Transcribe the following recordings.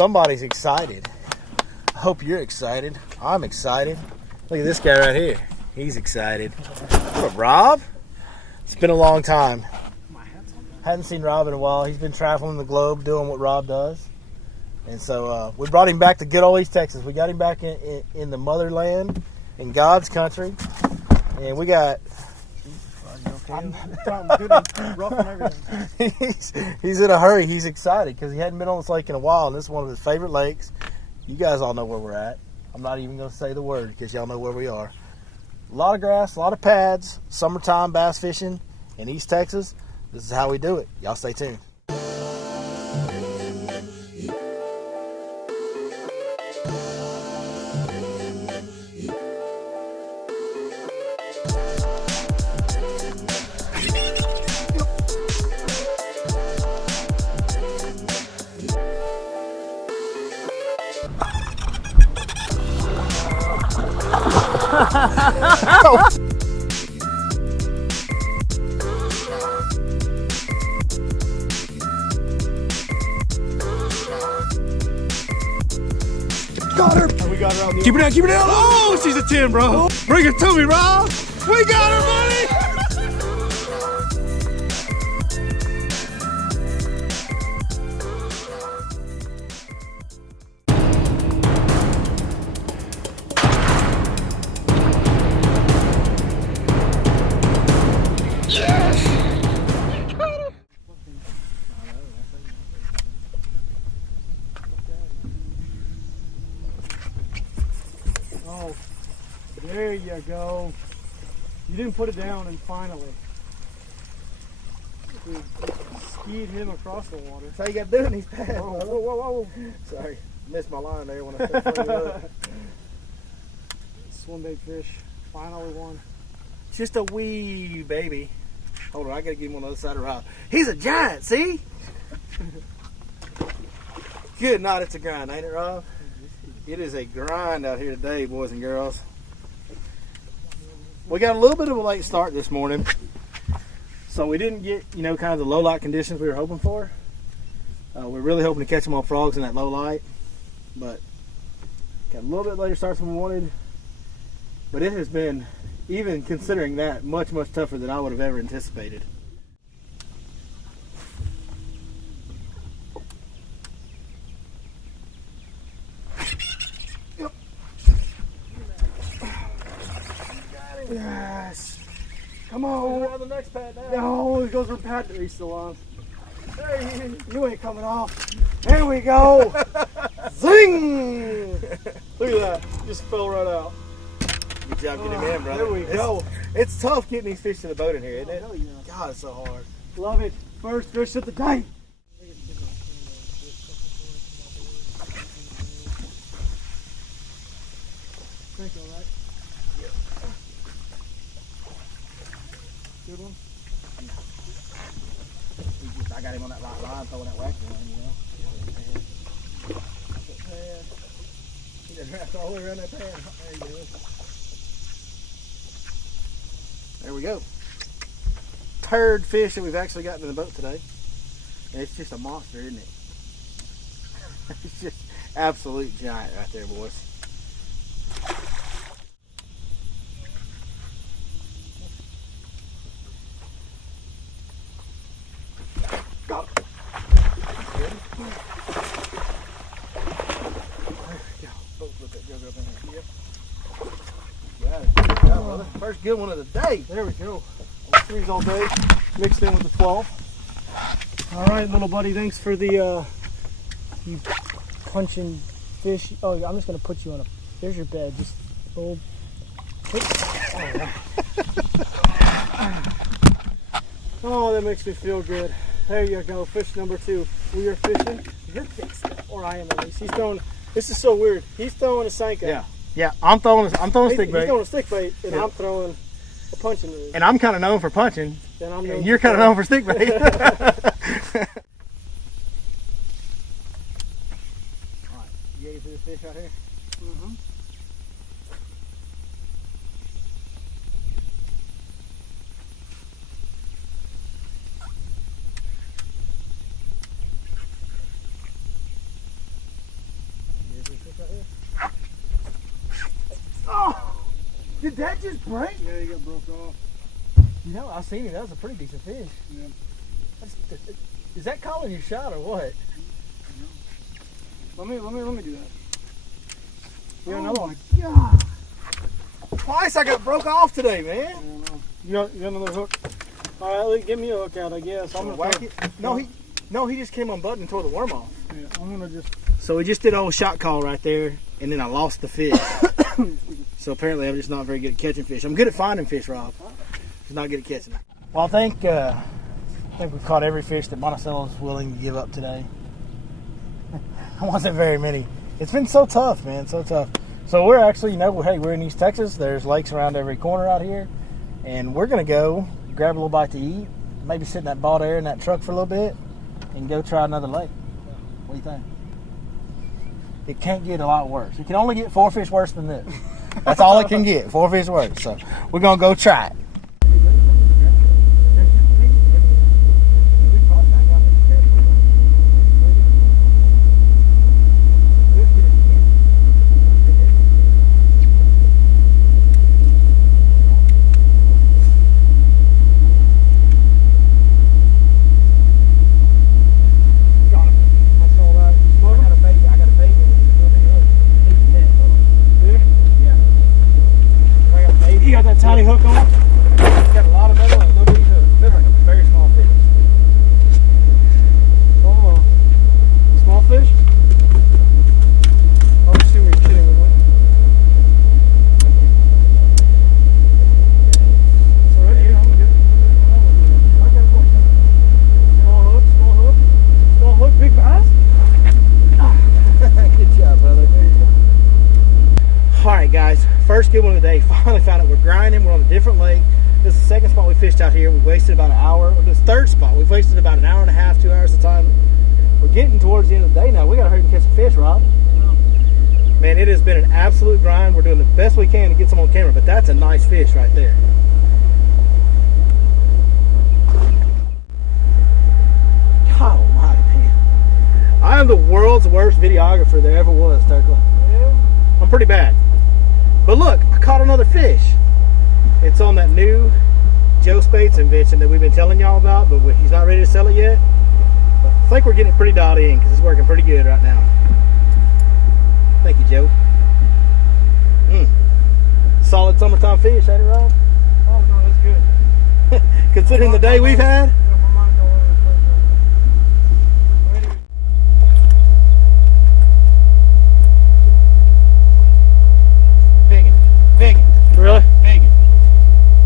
somebody's excited. I hope you're excited. I'm excited. Look at this guy right here. He's excited. What up, Rob? It's been a long time. Hadn't seen Rob in a while. He's been traveling the globe doing what Rob does. And so we brought him back to good old East Texas. We got him back in the motherland, in God's country. And we got... I'm good and rough and everything. He's in a hurry. He's excited because he hadn't been on this lake in a while, and this is one of his favorite lakes. You guys all know where we're at. I'm not even going to say the word because y'all know where we are. A lot of grass, a lot of pads, summertime bass fishing in East Texas. This is how we do it. Y'all stay tuned. Got her! We got her on the Keep it down, keep it down! Oh, she's a 10, bro! Bring it to me, Rob! We got her, buddy! Oh, there you go. You didn't put it down, and finally. Dude, skied him across the water. That's how you got to do it in these pads. Whoa, whoa, whoa, whoa. Sorry, missed my line there when I started throwing it up. Swim bait fish, finally one. Just a wee baby. Hold on, I got to get him on the other side of the rod. He's a giant, see? Good night, it's a grind, ain't it, Rob? It is a grind out here today, boys and girls. We got a little bit of a late start this morning, so we didn't get, you know, kind of the low light conditions we were hoping for. We're really hoping to catch them on frogs in that low light, but got a little bit later start than we wanted. But it has been, even considering that, much, much tougher than I would have ever anticipated. Yes! Come on! Around the next pad now. No, it goes from pad to he's still on. Hey, you ain't coming off. There we go! Zing! Look at that. Just fell right out. Good job getting him in, brother. There we go. It's tough getting these fish to the boat in here, isn't it? Hell yeah. God, it's so hard. Love it. First fish of the day. Think all right. Good one. I got him on that right line, throwing that wacky line, you know. He just wrapped all the way around that pan. There you go. There we go. Third fish that we've actually gotten in the boat today. And it's just a monster, isn't it? It's just absolute giant right there, boys. Got it. Good. There we go. Boat flip that jug up in here. Yep. Got it. Good job, brother. First good one of the day. There we go. Threes all day, mixed in with the 12. All right, little buddy, thanks for the you punching fish. Oh, I'm just gonna put you on a. There's your bed. Just hold. Oh, that makes me feel good. There you go, fish number 2. We are fishing. You're fixing, or I am at least. He's throwing. This is so weird. He's throwing a Sanka. Yeah. Yeah, I'm throwing stick bait. He's throwing a stick bait, and I'm throwing a punching rig. And I'm kind of known for punching. And you're kind of known for stick bait. Alright, you ready for this fish right here? Mm-hmm. Did that just break? Yeah, he got broke off. You know, I seen it. That was a pretty decent fish. Yeah. Is that calling your shot or what? Let me do that. Yeah, another one. God. Twice I got broke off today, man. You got another hook? All right, give me a hook out, I guess. I'm gonna whack it. No, he just came unbuttoned and tore the worm off. Yeah, I'm gonna just. So we just did an old shot call right there, and then I lost the fish. So apparently I'm just not very good at catching fish. I'm good at finding fish, Rob. Just not good at catching them. Well, I think we've caught every fish that Monticello is willing to give up today. There wasn't very many. It's been so tough, man, so tough. So we're actually, hey, we're in East Texas. There's lakes around every corner out here. And we're going to go grab a little bite to eat, maybe sit in that bald air in that truck for a little bit, and go try another lake. What do you think? It can't get a lot worse. It can only get 4 fish worse than this. That's all it can get, 4 fish worse. So we're going to go try it. Tiny hook on it. It's got a lot of metal and a little bitty hook. Feels like a very small fish. Oh, small fish? I'll just see where you're kidding with it. All right, yeah, I'm good. I got one. Small hook, big bass. Good job, brother. All right, guys. First good one of the day. Finally found it. We're grinding. We're on a different lake. This is the second spot we fished out here. We wasted about an hour. This third spot, we've wasted about an hour and a half, 2 hours of time. We're getting towards the end of the day now. We got to hurry and catch some fish, Rob. Man, it has been an absolute grind. We're doing the best we can to get some on camera, but that's a nice fish right there. God almighty, man. I am the world's worst videographer there ever was, Turkle. Yeah. I'm pretty bad. But look, I caught another fish. It's on that new Joe Spaits invention that we've been telling y'all about, but he's not ready to sell it yet. But I think we're getting it pretty dialed in because it's working pretty good right now. Thank you, Joe. Solid summertime fish, ain't it, Rob? Oh, no, that's good. Considering the day we've had. Yeah, my mind's all over the place. Biggin. Really? Biggin.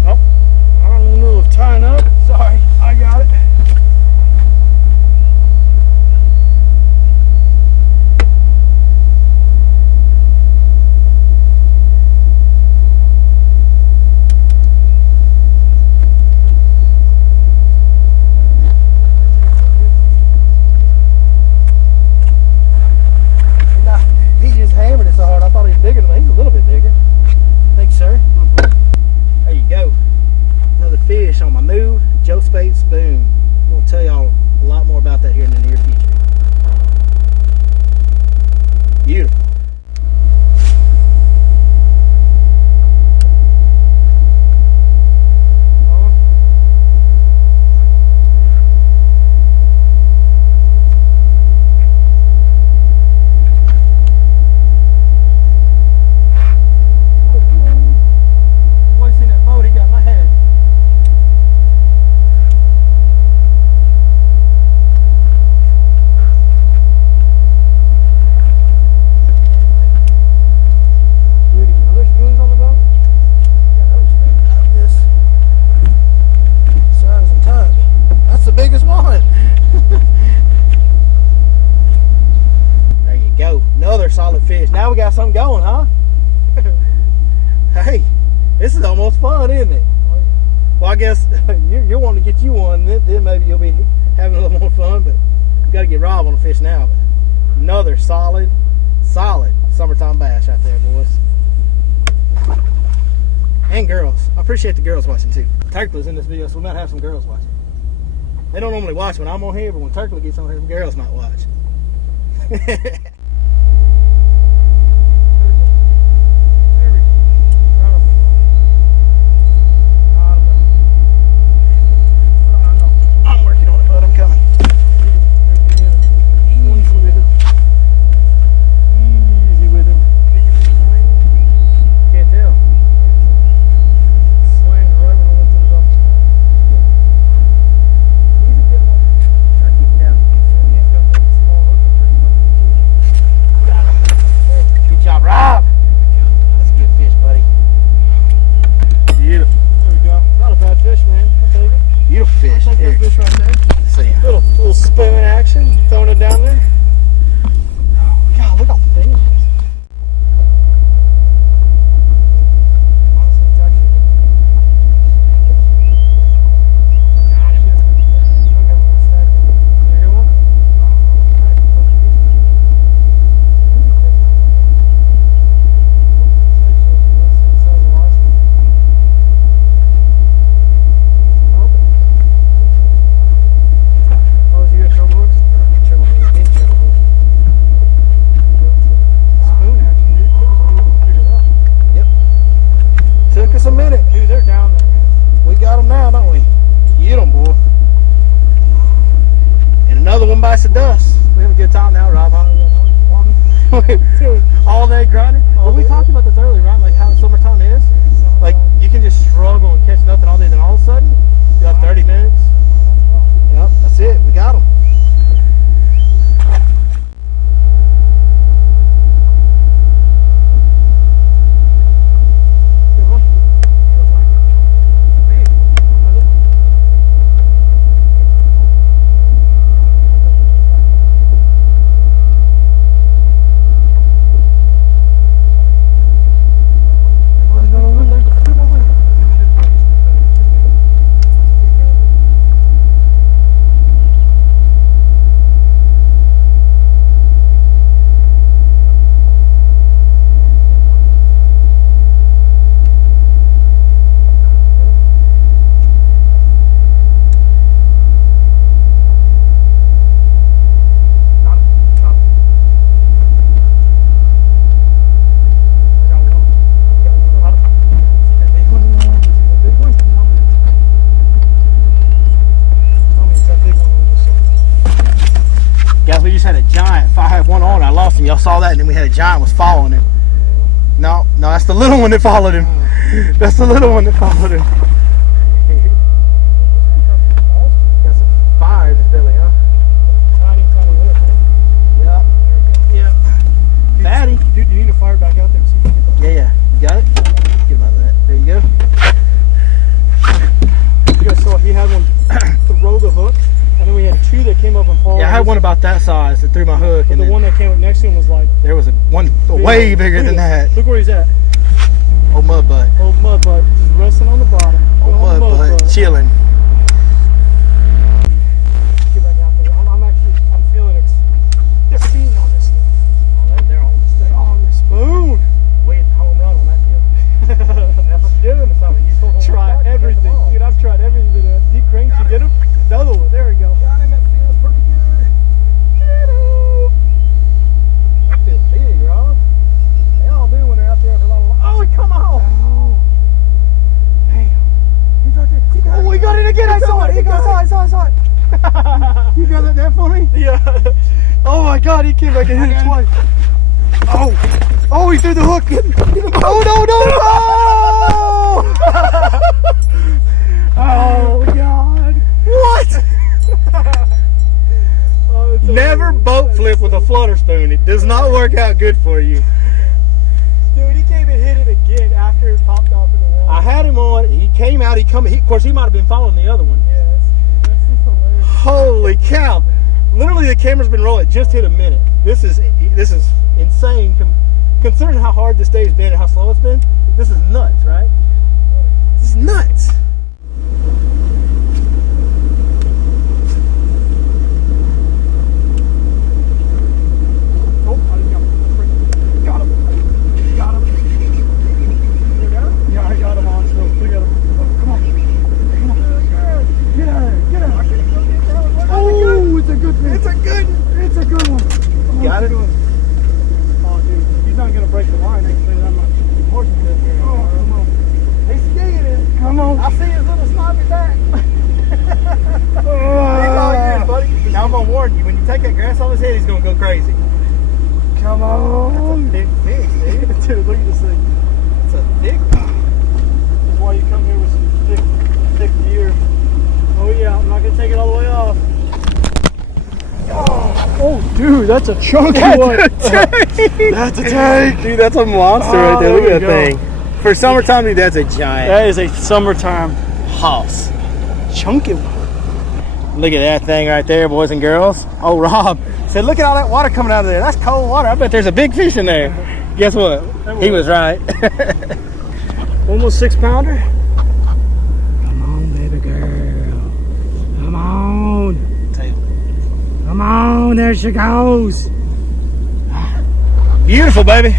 Oh, I'm in the middle of tying up. Sorry, I got it. He just hammered it so hard, I thought he was bigger than me. He's a little bit bigger. Thanks, sir. There you go. Another fish on my new Joe Spaits spoon. I'm going to tell y'all a lot more about that here in the near future. Beautiful. Solid fish. Now we got something going, huh? Hey, this is almost fun, isn't it? Well, I guess you're wanting to get you one, then maybe you'll be having a little more fun, but you got to get Rob on the fish now. But another solid summertime bass right there, boys. And girls. I appreciate the girls watching too. Turkle's in this video, so we might have some girls watching. They don't normally watch when I'm on here, but when Turkle gets on here, the girls might watch. slice of dust. We have a good time now, Rob, huh? All day grinding. Well, we talked about this earlier, right? Like how summertime is. Like you can just struggle and catch nothing all day, then all of a sudden you have 30 minutes. Yep, that's it. We got them. We just had a giant. If I had one on, I lost him. Y'all saw that, and then we had a giant was following him. No, that's the little one that followed him. That's the little one that followed him. Got some fire in his belly, huh? Tiny little thing. Yep. Fatty. Dude, you need to fire back out there and see if you can get that. Yeah. You got it? Get him out of that. There you go. You guys saw he had one throw the hook, and then we had two that came up and followed. Yeah, I had one about that size that threw my hook, But and the then one that came up next to him was like there was one way bigger than that. Look where he's at. Old mud butt. Old mud butt, just resting on the bottom. Old mud butt, chilling. Get back out there. I'm feeling they're feeding on this thing. Oh, they're on this thing. On the spoon. Wait, home run on that deal. That's what you're doing. It's not what you told me. Try everything. Dude, I've tried everything. Deep cranks, you get him? Another one. There we go. Got him. It feels pretty good. Get him. That feels big, Rob. They all do when they're out there for a lot of. Oh, come on. Oh. Damn. He's right there. Oh, we got it again. I saw it. I saw it. You got that there for me? Yeah. Oh my God, he came back and hit it twice. Oh, he threw the hook. Oh, no. Oh, God. What? Oh, Never boat flip with a flutter spoon. It does not work out good for you. Dude, he came and hit it again after it popped off in the water. I had him on. He came out. Of course, he might have been following the other one. Yeah, this is hilarious. Holy cow! Literally, the camera's been rolling. It just hit a minute. This is insane. Considering how hard this day's been and how slow it's been, this is nuts, right? This is nuts. Oh, I got him. Got him. Yeah, I got him on still. We got him. Oh, come on. Get out of there. Oh, it's a good fish. It's a good one. Oh, Got it? good one. Oh, dude, he's not gonna break the line. Actually, that much. Horsemanship here. Oh, come on. He's skiing. Come on. I see his little snobby back. He's all yours, buddy. Now I'm gonna warn you. When you take that grass off his head, he's gonna go crazy. Come on. Big fish, dude. Dude, look at this thing. It's a big. That's why you come here with some thick gear. Oh yeah, I'm not gonna take it all the way off. Oh, dude, that's a chunky one. That's a tank. Dude, that's a monster right there. Look at that thing. For summertime, dude, that's a giant That is a summertime hoss. chunky one. Look at that thing right there, boys and girls. Oh, Rob said, look at all that water coming out of there. That's cold water. I bet there's a big fish in there. Guess what? He was right. Almost 6-pounder. Come on, baby girl. Come on. Tail. Come on, there she goes. Beautiful, baby.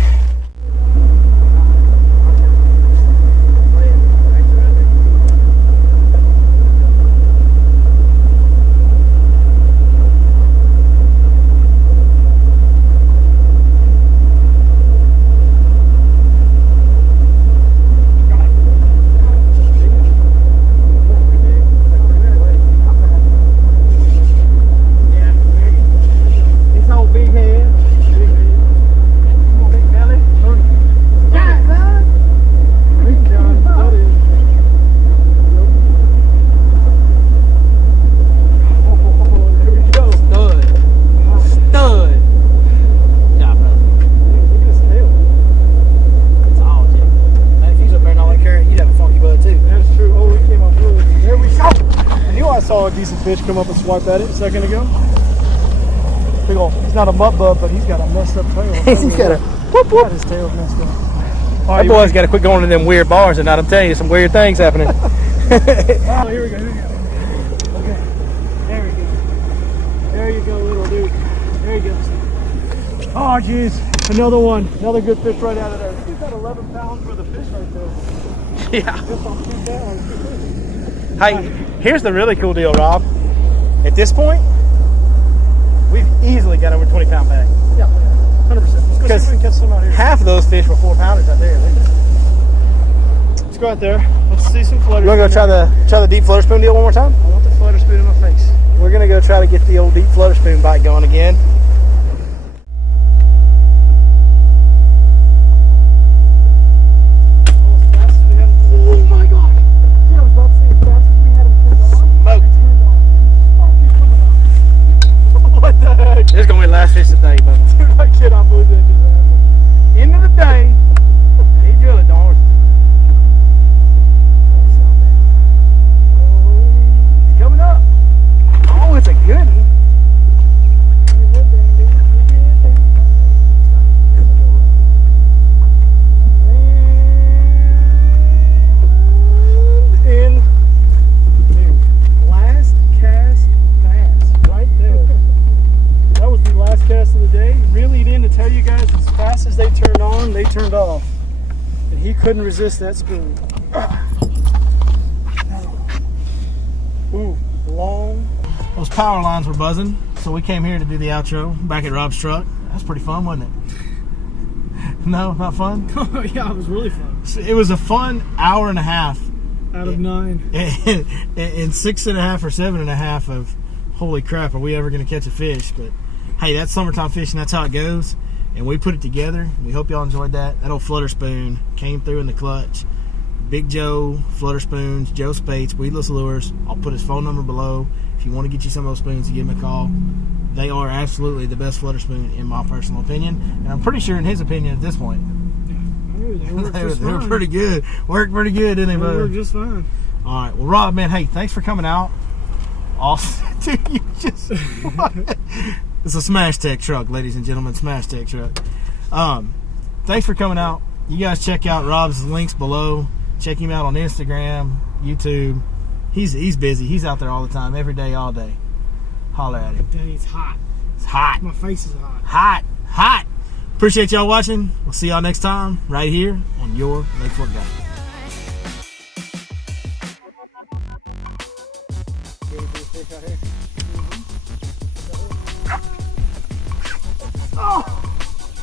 fish come up and swipe at it a second ago. Big ol', he's not a mud bug, but he's got a messed up tail. He's got a whoop whoop. His tail's messed up. That boy's got to quit going to them weird bars tonight. I'm telling you, some weird things happening. Oh, here we go, here we go. Okay, there we go. There you go, little dude. There he goes. Oh, jeez. Another one. Another good fish right out of there. He's got 11 pounds worth of fish right there. Yeah. Just on 2 pounds. Hey, here's the really cool deal, Rob. At this point, we've easily got over 20-pound bag. Yeah, 100%. Let's go see if we can catch some out here. Half of those fish were 4-pounders right there. Let's go out there. Let's see some flutter. You want to go try the deep flutter spoon deal one more time? I want the flutter spoon in my face. We're gonna go try to get the old deep flutter spoon bite going again. Oh my God! Yeah, I was about to say as fast as we had him turned on. Smoked. What the heck? This is gonna be the last fish today, Bubba. Dude, I cannot believe that just happened. End of the day, he drill it, don't worry. He's coming up. Oh, it's a good one. You're good, Dan, dude. You're good, Dan. And dude, last cast bass right there. That was the last cast of the day. Reeled in to tell you guys as fast as they turned on, they turned off. And he couldn't resist that spoon. Ooh, long. Those power lines were buzzing, so we came here to do the outro back at Rob's truck. That's pretty fun, wasn't it? No, not fun? Oh, yeah, it was really fun. It was a fun hour and a half. Out of 9. And 6.5 or 7.5 of, holy crap, are we ever going to catch a fish? But hey, that's summertime fishing. That's how it goes. And we put it together. We hope y'all enjoyed that. That old flutter spoon came through in the clutch. Big Joe Flutter Spoons, Joe Spaits, Weedless Lures. I'll put his phone number below. If you want to get you some of those spoons, you give him a call. They are absolutely the best flutter spoon in my personal opinion. And I'm pretty sure in his opinion at this point. They were pretty good. Worked pretty good, didn't they, bud? They worked just fine. All right. Well, Rob, man, hey, thanks for coming out. Awesome. Dude, you just... It's a Smash Tech truck, ladies and gentlemen. Smash Tech truck. Thanks for coming out. You guys check out Rob's links below. Check him out on Instagram, YouTube. He's busy. He's out there all the time, every day, all day. Holler at him. Dang, it's hot. It's hot. My face is hot. Hot. Hot. Appreciate y'all watching. We'll see y'all next time right here on Your Lake Fork Guide. Oh,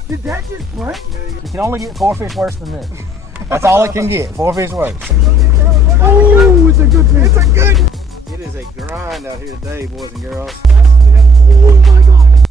did that just break? You can only get 4 fish worse than this. That's all it can get. 4 fish worse. Oh, it's a good fish. It's a good. It is a grind out here today, boys and girls. Oh my God.